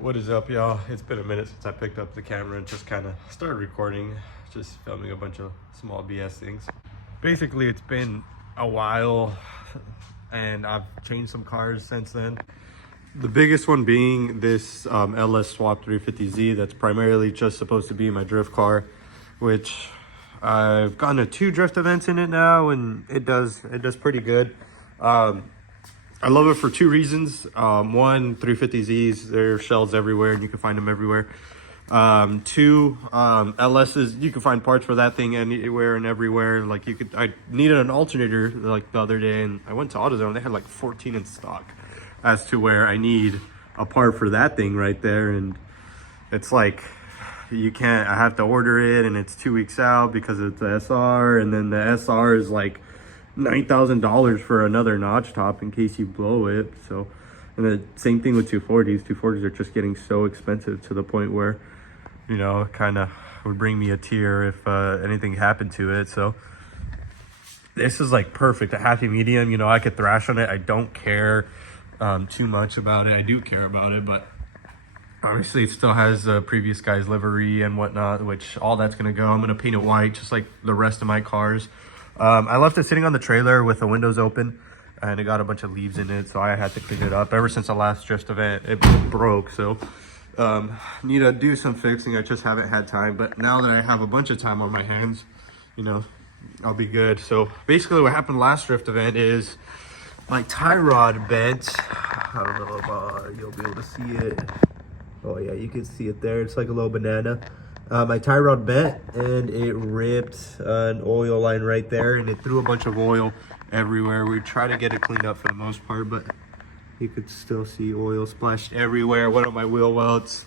What is up, y'all? It's been a minute since I picked up the camera and just kind of started recording, just filming a bunch of small BS things. Basically, it's been a while and I've changed some cars since then. The biggest one being this LS Swap 350Z that's primarily just supposed to be my drift car, which I've gotten to 2 drift events in it now, and it does pretty good. I love it for 2 reasons. One, 350Zs, there are shells everywhere and you can find them everywhere. 2, LSs, you can find parts for that thing anywhere and everywhere. Like I needed an alternator like the other day and I went to AutoZone, they had like 14 in stock, as to where I need a part for that thing right there. And it's like, I have to order it and it's 2 weeks out because it's the SR, and then the SR is like $9,000 for another notch top in case you blow it. So, and the same thing with 240s are just getting so expensive to the point where, you know, kind of would bring me a tear if anything happened to it. So this is like perfect, a happy medium. You know, I could thrash on it. I don't care too much about it. I do care about it, but obviously it still has the previous guy's livery and whatnot, which all that's going to go. I'm going to paint it white just like the rest of my cars. I left it sitting on the trailer with the windows open and it got a bunch of leaves in it, so I had to clean it up. Ever since the last drift event, it broke, so need to do some fixing. I just haven't had time, but now that I have a bunch of time on my hands, you know, I'll be good. So basically what happened last drift event is my tie rod bent. I don't know if you'll be able to see it. Oh yeah, you can see it there. It's like a little banana. My tie rod bent and it ripped an oil line right there, and it threw a bunch of oil everywhere. We tried to get it cleaned up for the most part, but you could still see oil splashed everywhere. One of my wheel welts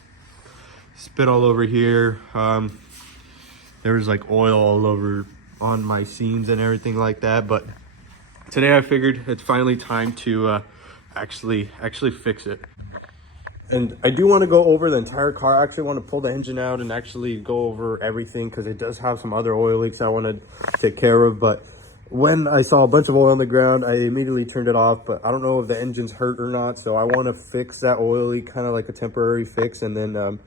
spit all over here. There was like oil all over on my seams and everything like that. But today I figured it's finally time to actually fix it. And I do want to go over the entire car. I actually want to pull the engine out and actually go over everything, because it does have some other oil leaks I want to take care of. But when I saw a bunch of oil on the ground, I immediately turned it off. But I don't know if the engine's hurt or not, so I want to fix that oil leak, kind of like a temporary fix, and then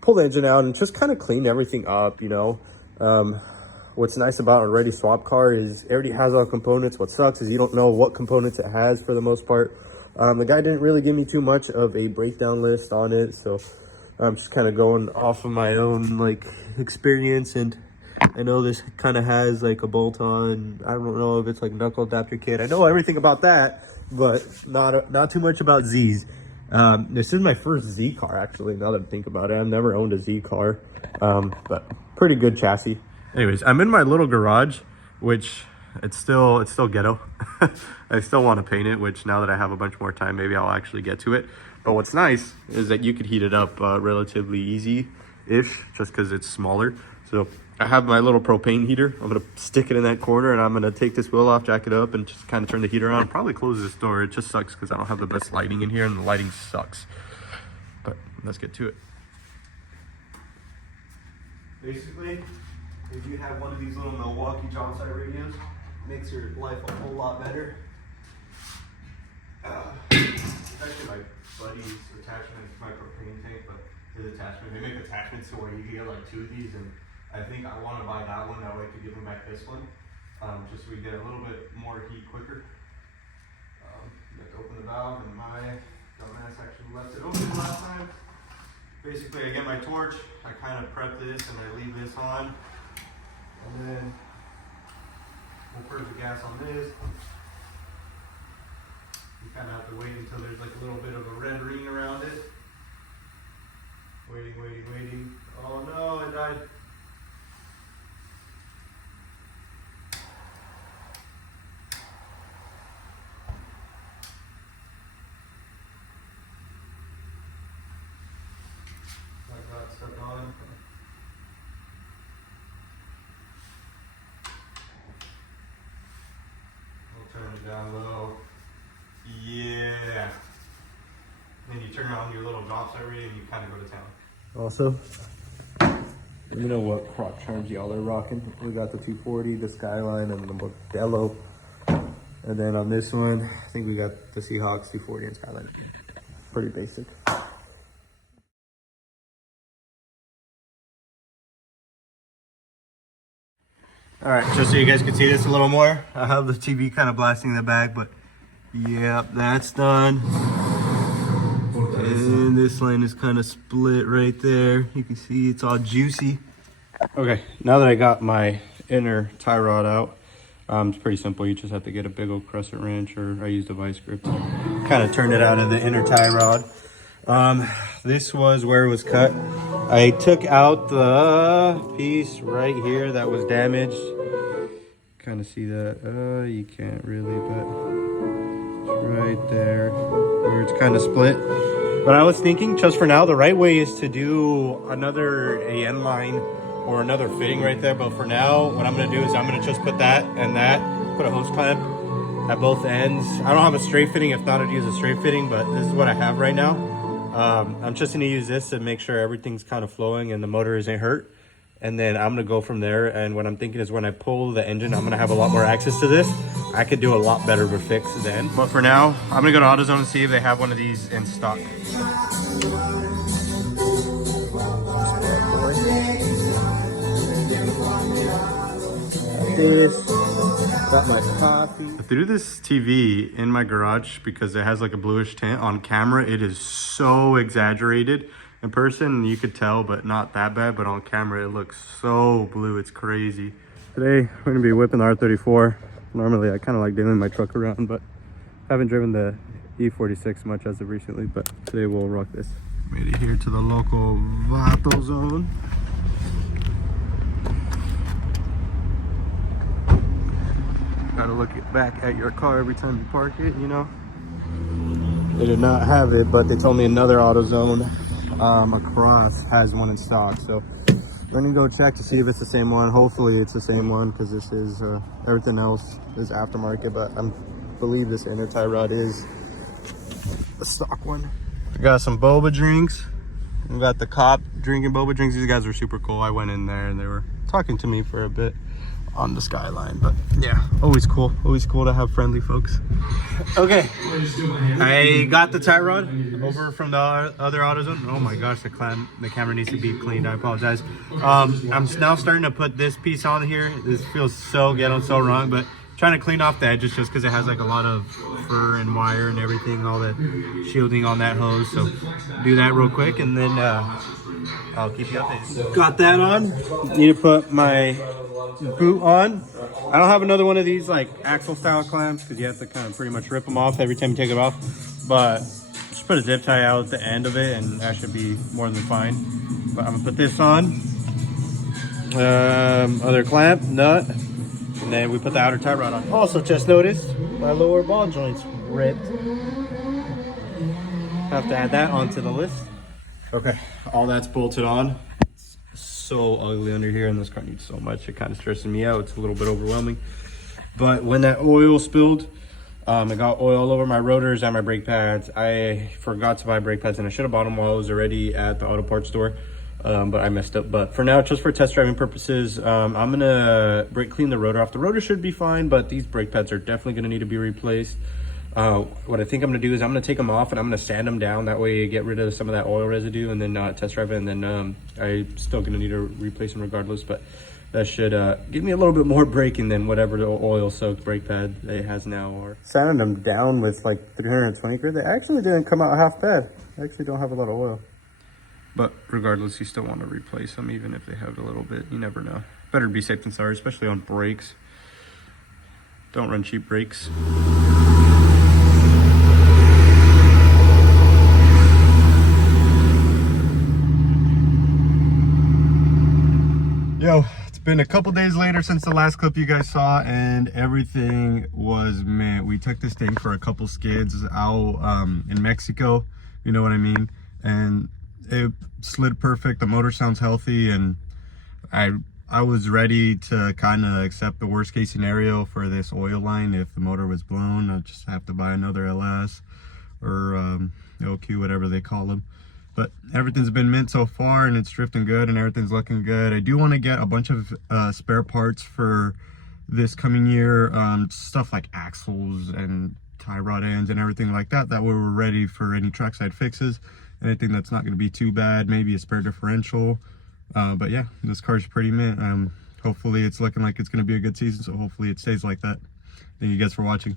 pull the engine out and just kind of clean everything up, you know. What's nice about a ready swap car is it already has all components. What sucks is you don't know what components it has for the most part. The guy didn't really give me too much of a breakdown list on it, so I'm just kind of going off of my own like experience. And I know this kind of has like a bolt on. I don't know if it's like knuckle adapter kit. I know everything about that, but not too much about Z's. This is my first Z car, actually, now that I think about it. I've never owned a Z car, but pretty good chassis. Anyways, I'm in my little garage, which it's still ghetto. I still want to paint it, which now that I have a bunch more time, maybe I'll actually get to it. But what's nice is that you could heat it up relatively easy-ish, just because it's smaller. So I have my little propane heater. I'm going to stick it in that corner, and I'm going to take this wheel off, jack it up, and just kind of turn the heater on. Probably close this door. It just sucks because I don't have the best lighting in here, and the lighting sucks. But let's get to it. Basically, if you have one of these little Milwaukee job site radios, makes your life a whole lot better. It's actually my buddy's attachment to my propane tank, but his attachment, they make attachments to where you can get like 2 of these, and I think I want to buy that one, that way I could give him back this one, just so we get a little bit more heat quicker. You have to open the valve, and my dumbass actually left it open last time. Basically, I get my torch, I kind of prep this, and I leave this on, and then we'll put the gas on this. You kind of have to wait until there's like a little bit of a red ring around it. Waiting. Oh no, it died. I got stuck on. Turn it down low. Yeah. Then you turn on your little drop area and you kind of go to town. Also, you know what crop charms y'all are rocking. We got the 240, the Skyline, and the Modelo. And then on this one, I think we got the Seahawks 240 and Skyline. Pretty basic. All right, just so you guys can see this a little more, I have the TV kind of blasting in the back, but yeah, that's done. And this line is kind of split right there. You can see it's all juicy. Okay, now that I got my inner tie rod out, it's pretty simple. You just have to get a big old crescent wrench, or I used a vice grip to kind of turn it out of the inner tie rod. This was where it was cut. I took out the piece right here that was damaged. Kind of see that. You can't really, but it's right there where it's kind of split. But I was thinking, just for now, the right way is to do another AN line or another fitting right there. But for now, what I'm going to do is I'm going to just put that and that, put a hose clamp at both ends. I don't have a straight fitting. If not, I'd use a straight fitting, but this is what I have right now. I'm just going to use this to make sure everything's kind of flowing and the motor isn't hurt. And then I'm going to go from there. And what I'm thinking is when I pull the engine, I'm going to have a lot more access to this. I could do a lot better of a fix then. But for now, I'm going to go to AutoZone and see if they have one of these in stock. Got my coffee. I threw this TV in my garage because it has like a bluish tint. On camera, it is so exaggerated. In person, you could tell, but not that bad. But on camera, it looks so blue. It's crazy. Today, we're gonna be whipping the R34. Normally, I kind of like dealing my truck around, but haven't driven the E46 much as of recently. But today, we'll rock this. Made it here to the local Vato zone. Gotta look back at your car every time you park it, you know. They did not have it, but they told me another AutoZone across has one in stock. So let me go check to see if it's the same one. Hopefully it's the same one, because this is everything else is aftermarket, but I believe this inner tie rod is a stock one. We got some boba drinks. We got the cop drinking boba drinks. These guys were super cool. I went in there and they were talking to me for a bit on the Skyline, but yeah, always cool to have friendly folks. Okay, I got the tie rod over from the other AutoZone. Oh my gosh, the camera needs to be cleaned. I apologize. I'm now starting to put this piece on here. This feels so ghetto, so wrong, but trying to clean off the edges just because it has like a lot of fur and wire and everything, all the shielding on that hose. So do that real quick and then I'll keep you updated. Got that on. Need to put my boot on. I don't have another one of these like axle style clamps because you have to kind of pretty much rip them off every time you take it off, but just put a zip tie out at the end of it and that should be more than fine. But I'm gonna put this on, other clamp, nut, and then we put the outer tie rod on. Also just noticed my lower ball joints ripped. Have to add that onto the list. Okay, all that's bolted on. So ugly under here, and this car needs so much. It kind of stresses me out. It's a little bit overwhelming. But when that oil spilled, I got oil all over my rotors and my brake pads. I forgot to buy brake pads, and I should have bought them while I was already at the auto parts store, but I messed up. But for now, just for test driving purposes, I'm gonna brake clean the rotor off. The rotor should be fine, but these brake pads are definitely gonna need to be replaced. What I think I'm gonna do is I'm gonna take them off and I'm gonna sand them down. That way you get rid of some of that oil residue, and then test drive it, and then I'm still gonna need to replace them regardless, but that should give me a little bit more braking than whatever the oil soaked brake pad it has now. Or sanding them down with like 320 grit, they actually didn't come out half bad. I actually don't have a lot of oil, but regardless, you still want to replace them even if they have a little bit. You never know. Better to be safe than sorry, especially on brakes. Don't run cheap brakes. Yo, it's been a couple days later since the last clip you guys saw, and everything was mint. We took this thing for a couple skids out in Mexico, you know what I mean, and it slid perfect. The motor sounds healthy, and I was ready to kind of accept the worst case scenario for this oil line. If the motor was blown, I'd just have to buy another LS or LQ, whatever they call them. But everything's been mint so far, and it's drifting good, and everything's looking good. I do want to get a bunch of spare parts for this coming year, stuff like axles and tie rod ends and everything like that, that we're ready for any trackside fixes. Anything that's not going to be too bad, maybe a spare differential. But yeah, this car's pretty mint. hopefully it's looking like it's going to be a good season. So hopefully it stays like that. Thank you guys for watching.